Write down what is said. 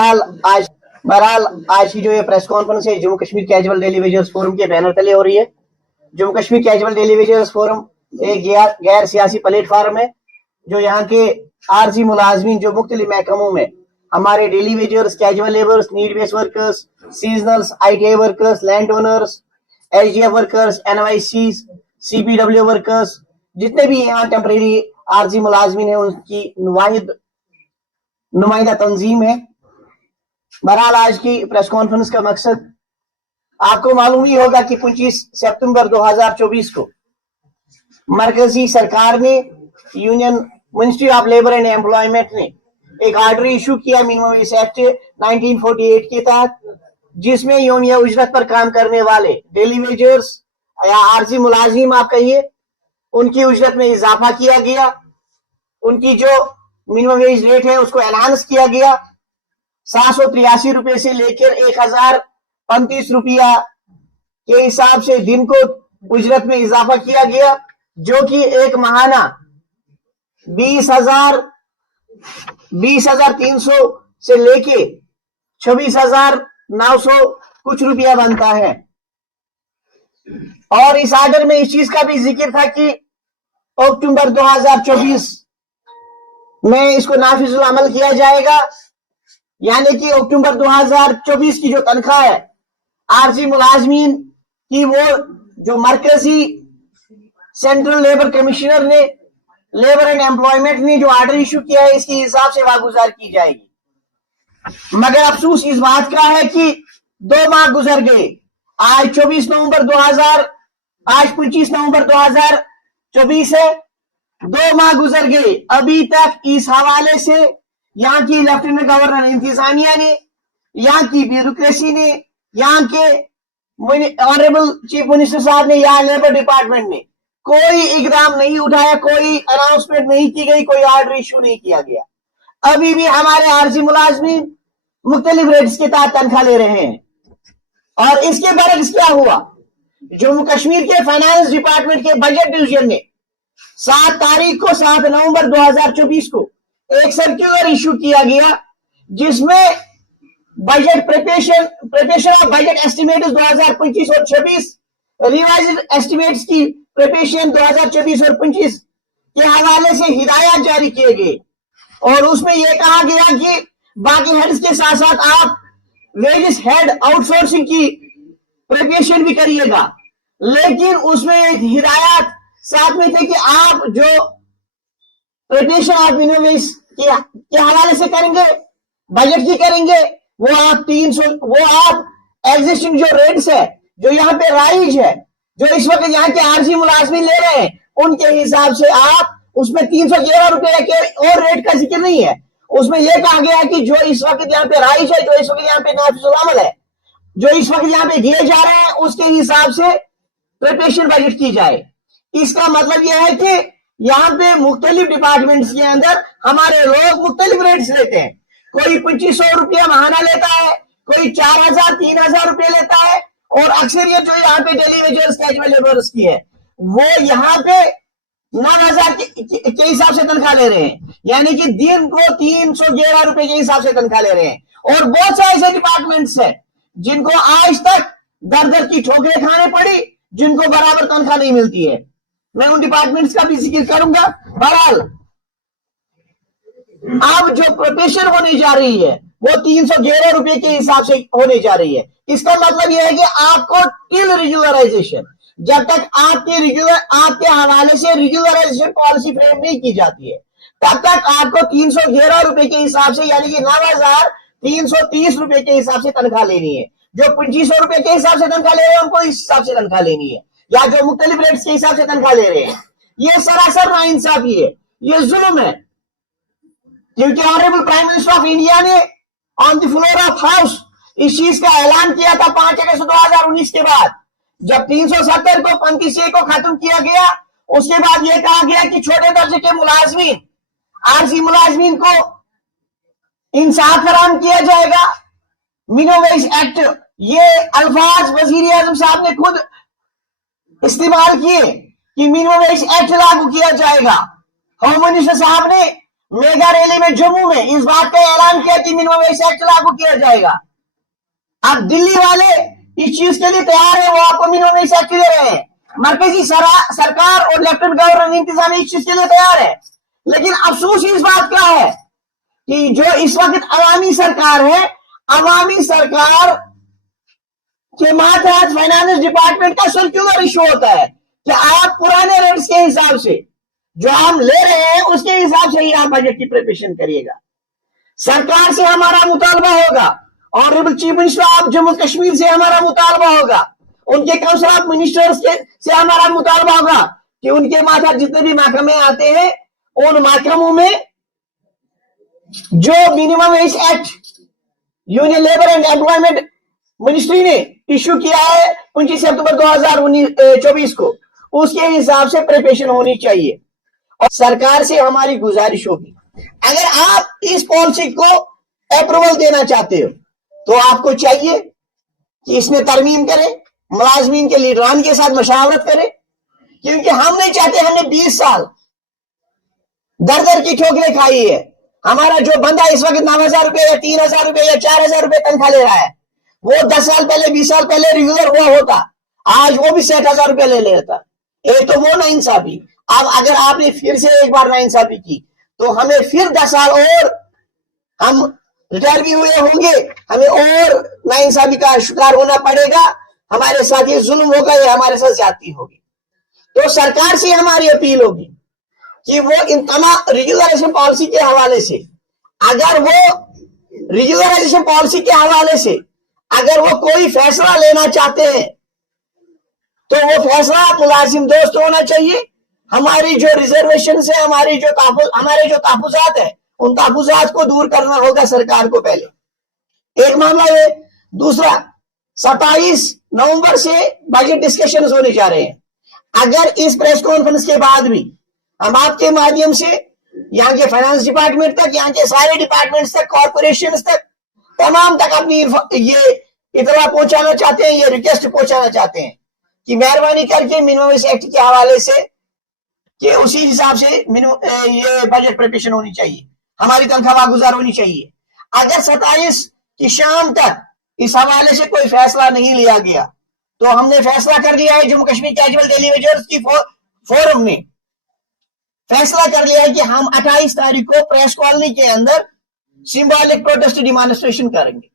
आज बहरहाल आज की जो ये प्रेस कॉन्फ्रेंस है Jammu Kashmir casual daily wagers forum के बैनर तले हो रही है। Jammu Kashmir casual daily wagers forum एक गैर सियासी प्लेटफार्म है जो यहाँ के आरजी मुलाजमीन जो मुख्तलिफ महकमों में हमारे daily wagers, casual labours, need based workers, सीजनल्स, ITI workers, land owners, SDF workers, NYC, CPW workers, जितने भी यहाँ टेम्परेरी आरजी मुलाजमीन है उनकी नुमाइंदा तंजीम है। बहरहाल आज की प्रेस कॉन्फ्रेंस का मकसद आपको मालूम ही होगा कि 25 सितंबर 2024 को मरकजी सरकार ने union ministry of labour and employment ने एक आर्डर इशू किया मिनिमम वेज एक्ट 1948 के तहत, जिसमें यौमिया उजरत पर काम करने वाले डेली वेजर्स या आरजी मुलाजिम आप कहिए, उनकी उजरत में इजाफा किया गया। उनकी जो मिनिमम वेज रेट है उसको एनहांस किया गया। 783 रुपए से लेकर 1035 रुपया के हिसाब से दिन को उजरत में इजाफा किया गया, जो कि एक माहाना 20,300 से लेके 26,900 कुछ रुपया बनता है। और इस आर्डर में इस चीज का भी जिक्र था कि अक्टूबर 2024 में इसको नाफिजुल अमल किया जाएगा, यानी कि अक्टूबर 2024 की जो तनख्वाह है आरजी मुलाजमीन की, वो जो मरकजी सेंट्रल लेबर कमिश्नर ने लेबर एंड एम्प्लॉयमेंट ने जो आर्डर इशू किया है इसके हिसाब से वागुजार की जाएगी। मगर अफसोस इस बात का है कि 2 माह गुजर गए। आज 25 नवंबर 2024 है, 2 माह गुजर गए, अभी तक इस हवाले से यहाँ की लेफ्टिनेंट गवर्नर इंतजामिया ने, यहाँ की ब्यूरोक्रेसी ने, यहाँ के ऑनरेबल चीफ मिनिस्टर साहब ने या लेबर डिपार्टमेंट ने कोई इकदाम नहीं उठाया, कोई अनाउंसमेंट नहीं की गई, कोई ऑर्डर इशू नहीं किया गया। अभी भी हमारे आरजी मुलाजमीन मुख्तलिफ रेट्स के तहत तनख्वाह ले रहे हैं। और इसके बरक्स क्या हुआ, जम्मू कश्मीर के फाइनेंस डिपार्टमेंट के बजट डिवीजन ने 7 नवंबर 2024 को एक सर्कुलर इशू किया गया, जिसमें budget preparation of budget estimate 2025 और 26 रिवाइज्ड एस्टिमेट्स की प्रिपरेशन 2024 और 25 के हवाले से हिदायत जारी किए गए। और उसमें यह कहा गया कि बाकी हेड्स के साथ साथ आप वेजेस हेड आउटसोर्सिंग की प्रिपरेशन भी करिएगा, लेकिन उसमें एक हिदायत साथ में थे कि आप जो प्रिपरेशन ऑफ मिनिमम वेज के हवाले से करेंगे, बजट की करेंगे, वो आप एग्जिस्टिंग जो रेट्स है, जो यहाँ पे राइज है, जो इस वक्त यहाँ के आरजी मुलाजमीन ले रहे हैं, उनके हिसाब से आप उसमें 311 रुपए के और रेट का जिक्र नहीं है। उसमें यह कहा गया है कि जो इस वक्त यहाँ पे राइज है, जो इस वक्त यहाँ पे नाफिजुल अमल है, जो इस वक्त यहाँ पे दिए जा रहे हैं, उसके हिसाब से प्रिपरेशन बजट की जाए। इसका मतलब यह है कि यहाँ पे मुख्तलिफ डिपार्टमेंट्स के अंदर हमारे लोग मुख्तलिफ रेट्स लेते हैं। कोई 2500 रुपया महाना लेता है, कोई 4,000 3,000 रुपये लेता है, और अक्सरियत जो यहाँ पे डेली वेजर्स कैजुअल लेबर्स की है वो यहाँ पे 9,000 के हिसाब से तनख्वाह ले रहे हैं, यानी कि दिन को 311 रुपए के हिसाब से तनख्वाह ले रहे हैं। और बहुत से ऐसे डिपार्टमेंट्स हैं जिनको आज तक दर दर की ठोकरें खाने पड़ी, जिनको बराबर तनख्वाह नहीं मिलती है। मैं उन डिपार्टमेंट्स का भी जिक्र करूंगा। बहरहाल अब जो प्रिपरेशन होने जा रही है वो 311 रुपए के हिसाब से होने जा रही है। इसका मतलब यह है कि आपको टिल रेगुलराइजेशन, जब तक आपके हवाले से रेगुलराइजेशन पॉलिसी फ्रेम नहीं की जाती है, तब तक आपको 311 रुपए के हिसाब से, यानी कि 9,330 रुपए के हिसाब से तनख्वाह लेनी है। जो 2500 रुपए के हिसाब से तनख्वाह ले रहे हैं उनको इस हिसाब से तनख्वाह लेनी है, या जो मुख्तलिफ रेट्स के हिसाब से तनख्वाह ले रहे हैं। ये सरासर नाइंसाफी है, ये जुल्म है। क्योंकि honourable prime minister of India ने on the floor of house इस चीज का ऐलान किया था 5 अगस्त 2019 के बाद, जब 370 को 35A को खत्म किया गया। उसके बाद यह कहा गया कि छोटे दर्जे के मुलाजमीन, आरजी मुलाजमीन को इंसाफ फराहम किया जाएगा। मिनिमम वेज एक्ट, ये अल्फाज वजीर आजम साहब ने खुद इस्तेमाल किए कि मिनिमम वेज एक्ट लागू किया जाएगा। होम मिनिस्टर साहब ने मेगा रैली में जम्मू में इस बात का ऐलान किया कि मिनिमम वेज एक्ट लागू किया जाएगा। अब दिल्ली वाले इस चीज के लिए तैयार है, वो आपको मिनिमम वेज एक्ट दे रहे हैं। मरकजी सरकार और लेफ्टिनेंट गवर्नर इंतजामिया इस चीज के लिए तैयार है। लेकिन अफसोस इस बात का है कि जो इस वक्त अवामी सरकार है, अवामी सरकार के मातहत फाइनेंस डिपार्टमेंट का सर्कुलर इशू होता है कि आप पुराने रेट्स के हिसाब से जो हम ले रहे हैं उसके हिसाब से ही आप बजट की प्रिपरेशन करिएगा। सरकार से हमारा मुतालबा होगा, honourable chief minister of Jammu Kashmir से हमारा मुतालबा होगा, उनके काउंसिल ऑफ मिनिस्टर्स से हमारा मुतालबा होगा कि उनके मातहत जितने भी महकमे आते हैं उन महकमों में जो minimum wage act union labour and employment ministry ने इशू किया है 25 सितंबर 2024 को, उसके हिसाब से प्रिपरेशन होनी चाहिए। और सरकार से हमारी गुजारिश होगी, अगर आप इस पॉलिसी को अप्रूवल देना चाहते हो तो आपको चाहिए कि इसमें तरमीम करें, मुलाजमीन के लीडरान के साथ मशावरत करें, क्योंकि हम नहीं चाहते, हमने 20 साल दर दर की ठोकरें खाई है। हमारा जो बंदा इस वक्त 9,000 रुपए या 3,000 रुपए या 4,000 रुपए तनख्वाह ले रहा है, वो 10 साल पहले 20 साल पहले रेगुलर हुआ होता, आज वो भी 60,000 रुपए ले लेता। एक तो वो नाइंसाफी। अब अगर आपने फिर से एक बार नाइंसाफी की तो हमें फिर 10 साल और हम रिटायर भी हुए होंगे, हमें और नाइंसाफी का शिकार होना पड़ेगा, हमारे साथ ये जुल्म होगा, ये हमारे साथ ज्यादती होगी। तो सरकार से हमारी अपील होगी कि वो इन तमाम रेगुलराइजेशन पॉलिसी के हवाले से, अगर वो रेगुलराइजेशन पॉलिसी के हवाले से अगर वो कोई फैसला लेना चाहते हैं तो वो फैसला मुलाजिम दोस्त होना चाहिए। हमारी जो रिजर्वेशन है, हमारे जो तहफुजात है, उन तहफुजात को दूर करना होगा सरकार को पहले। एक मामला ये। दूसरा, 27 नवंबर से बजट डिस्कशन होने जा रहे हैं। अगर इस प्रेस कॉन्फ्रेंस के बाद भी हम आपके माध्यम से यहाँ के फाइनेंस डिपार्टमेंट तक, यहाँ के सारे डिपार्टमेंट्स तक, कॉर्पोरेशन तक, तमाम तक अपनी ये इतला पहुंचाना चाहते हैं, ये रिक्वेस्ट पहुंचाना चाहते हैं कि मेहरबानी करके मिनिमम वेज एक्ट के हवाले से कि उसी हिसाब से ये बजट प्रिपरेशन होनी चाहिए, हमारी तनख्वाह गुजार होनी चाहिए। अगर 27 की शाम तक इस हवाले से कोई फैसला नहीं लिया गया तो हमने फैसला कर लिया है, Jammu Kashmir casual daily wagers की फोरम ने फैसला कर लिया है कि हम 28 तारीख को प्रेस कॉलोनी के अंदर सिंबॉलिक प्रोटेस्ट डिमॉन्स्ट्रेशन करेंगे।